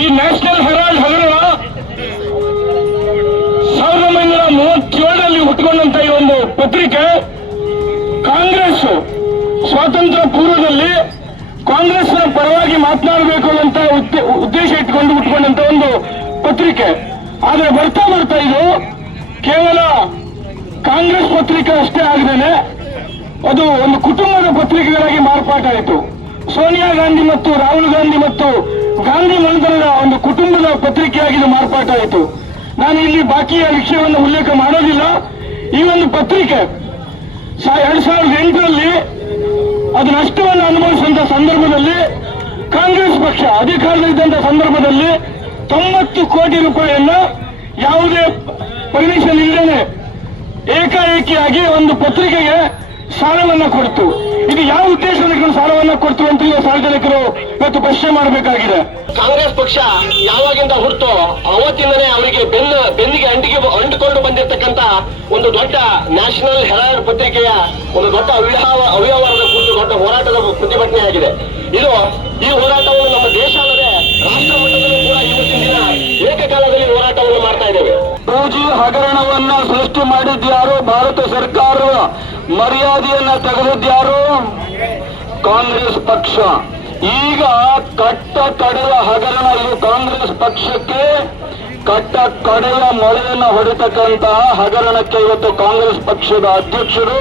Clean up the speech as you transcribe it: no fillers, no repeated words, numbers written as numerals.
ಈ national Herald ಹಗರಣ 1937ರಲ್ಲಿ ಹುಟ್ಟುಕೊಂಡಂತ ಈ ಒಂದು ಪತ್ರಿಕೆ ಕಾಂಗ್ರೆಸ್ ಸ್ವಾತಂತ್ರ್ಯ ಪೂರ್ವದಲ್ಲಿ ಕಾಂಗ್ರೆಸ್ನ ಪರವಾಗಿ ಮಾತನಾಡಬೇಕು ಅಂತ ಉದ್ದೇಶ ಇಟ್ಕೊಂಡು ಹುಟ್ಟುಕೊಂಡಂತ ಒಂದು ಪತ್ರಿಕೆ. ಆದ್ರೆ ಬರ್ತಾ ಬರ್ತಾ ಇದು ಕೇವಲ ಕಾಂಗ್ರೆಸ್ ಪತ್ರಿಕೆ ಅಷ್ಟೇ ಆಗದೇನೆ ಅದು ಒಂದು ಕುಟುಂಬದ ಪತ್ರಿಕೆಗಳಾಗಿ ಮಾರ್ಪಾಟಾಯಿತು. ಸೋನಿಯಾ ಗಾಂಧಿ ಮತ್ತು ರಾಹುಲ್ ಗಾಂಧಿ ಮತ್ತು ಗಾಂಧಿ ನಂತರದ ಒಂದು ಕುಟುಂಬದ ಪತ್ರಿಕೆಯಾಗಿ ಇದು ಮಾರ್ಪಾಟಾಯಿತು. ನಾನು ಇಲ್ಲಿ ಬಾಕಿಯ ವಿಷಯವನ್ನು ಉಲ್ಲೇಖ ಮಾಡೋದಿಲ್ಲ. ಈ ಒಂದು ಪತ್ರಿಕೆ 2008ರಲ್ಲಿ ಅದು ನಷ್ಟವನ್ನು ಅನುಭವಿಸಿದಂತ ಸಂದರ್ಭದಲ್ಲಿ ಕಾಂಗ್ರೆಸ್ ಪಕ್ಷ ಅಧಿಕಾರದಲ್ಲಿದ್ದಂತ ಸಂದರ್ಭದಲ್ಲಿ 90 ಕೋಟಿ ರೂಪಾಯಿಯನ್ನ ಯಾವುದೇ ಪರ್ಮಿಷನ್ ಇಲ್ಲದೆ ಏಕಾಏಕಿಯಾಗಿ ಒಂದು ಪತ್ರಿಕೆಗೆ ಸಾಲವನ್ನ ಕೊಡ್ತು. ಇದು ಯಾವ ಉದ್ದೇಶದಲ್ಲಿ ಸಾಲವನ್ನ ಕೊಡ್ತು ಅಂತ ಸಾರ್ವಜನಿಕರು ಇವತ್ತು ಪ್ರಶ್ನೆ ಮಾಡಬೇಕಾಗಿದೆ. ಕಾಂಗ್ರೆಸ್ ಪಕ್ಷ ಯಾವಾಗಿಂದ ಹುಟ್ಟು ಅವತ್ತಿಂದನೇ ಅವರಿಗೆ ಬೆನ್ನಿಗೆ ಅಂಟಿಕೊಂಡು ಬಂದಿರತಕ್ಕಂತ ಒಂದು ದೊಡ್ಡ ನ್ಯಾಷನಲ್ ಹೆರಾಲ್ಡ್ ಪತ್ರಿಕೆಯ ಒಂದು ದೊಡ್ಡ ಅವ್ಯವಹಾರದ ಕುರಿತು ದೊಡ್ಡ ಹೋರಾಟದ ಪ್ರತಿಭಟನೆಯಾಗಿದೆ. ಈ ಹೋರಾಟವನ್ನು ನಮ್ಮ ದೇಶ ಅಲ್ಲದೆ ರಾಷ್ಟ್ರ ಮಟ್ಟದಲ್ಲೂ ಕೂಡ ಇವತ್ತಿನ ದಿನ ಏಕಕಾಲದಲ್ಲಿ ಹೋರಾಟವನ್ನು ಮಾಡ್ತಾ ಇದ್ದೇವೆ. 2G ಹಗರಣವನ್ನ ಸೃಷ್ಟಿ ಮಾಡಿದ್ಯಾರು? ಭಾರತ ಸರ್ಕಾರದ ಮರ್ಯಾದೆಯನ್ನ ತೆಗೆದಿದ್ಯಾರು? ಕಾಂಗ್ರೆಸ್ ಪಕ್ಷ. ಈಗ ಕಟ್ಟ ಕಡೆಯ ಹಗರಣ ಇದು ಕಾಂಗ್ರೆಸ್ ಪಕ್ಷಕ್ಕೆ ಕಟ್ಟ ಕಡೆಯ ಮೊಳೆಯನ್ನು ಹೊಡೆತಕ್ಕಂತಹ ಹಗರಣಕ್ಕೆ ಇವತ್ತು ಕಾಂಗ್ರೆಸ್ ಪಕ್ಷದ ಅಧ್ಯಕ್ಷರು